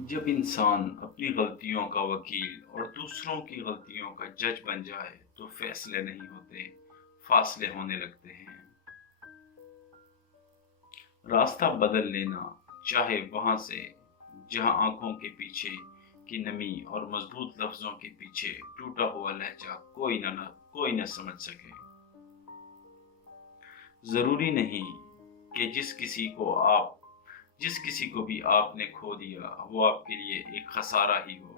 जब इंसान अपनी गलतियों का वकील और दूसरों की गलतियों का जज बन जाए तो फैसले नहीं होते, फासले होने लगते हैं। रास्ता बदल लेना, चाहे वहां से जहां आंखों के पीछे की नमी और मजबूत लफ्जों के पीछे टूटा हुआ लहजा कोई न समझ सके। जरूरी नहीं कि जिस किसी को भी आपने खो दिया वो आपके लिए एक खसारा ही हो।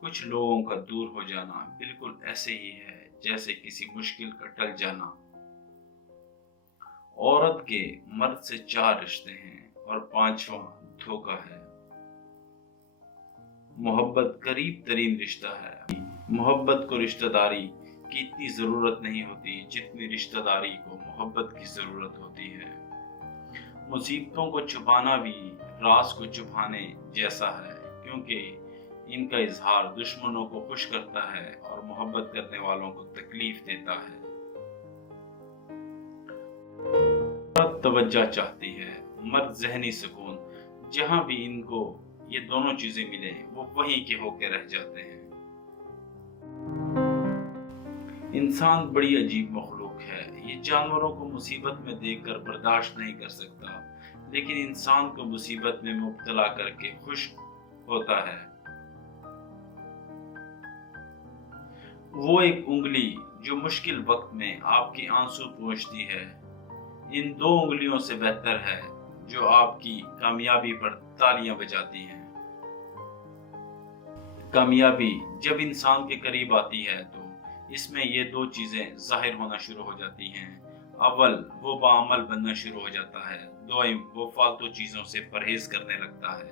कुछ लोगों का दूर हो जाना बिल्कुल ऐसे ही है जैसे किसी मुश्किल का टल जाना। औरत के मर्द से 4 रिश्ते हैं और 5वां धोखा है। मोहब्बत करीब तरीन रिश्ता है। मोहब्बत को रिश्तेदारी की इतनी जरूरत नहीं होती जितनी रिश्तेदारी को मोहब्बत की जरूरत होती है। मुसीबतों को छुपाना भी राज को छुपाने जैसा है, क्योंकि इनका इजहार दुश्मनों को खुश करता है और मोहब्बत करने वालों को तकलीफ देता है। औरत तवज्जो चाहती है, मर्द जहनी सुकून। जहां भी इनको ये दोनों चीजें मिले वो वहीं के होके रह जाते हैं। इंसान बड़ी अजीब मखलूक है। ये जानवरों को मुसीबत में देखकर बर्दाश्त नहीं कर सकता, लेकिन इंसान को मुसीबत में मुब्तला करके खुश होता है। वो एक उंगली जो मुश्किल वक्त में आपके आंसू पोंछती है, इन 2 उंगलियों से बेहतर है जो आपकी कामयाबी पर तालियां बजाती हैं। कामयाबी जब इंसान के करीब आती है तो इसमें ये 2 चीजें जाहिर होना शुरू हो जाती हैं। अव्वल, वो बाअमल बनना शुरू हो जाता है। दोइम, वो फालतू चीजों से परहेज करने लगता है।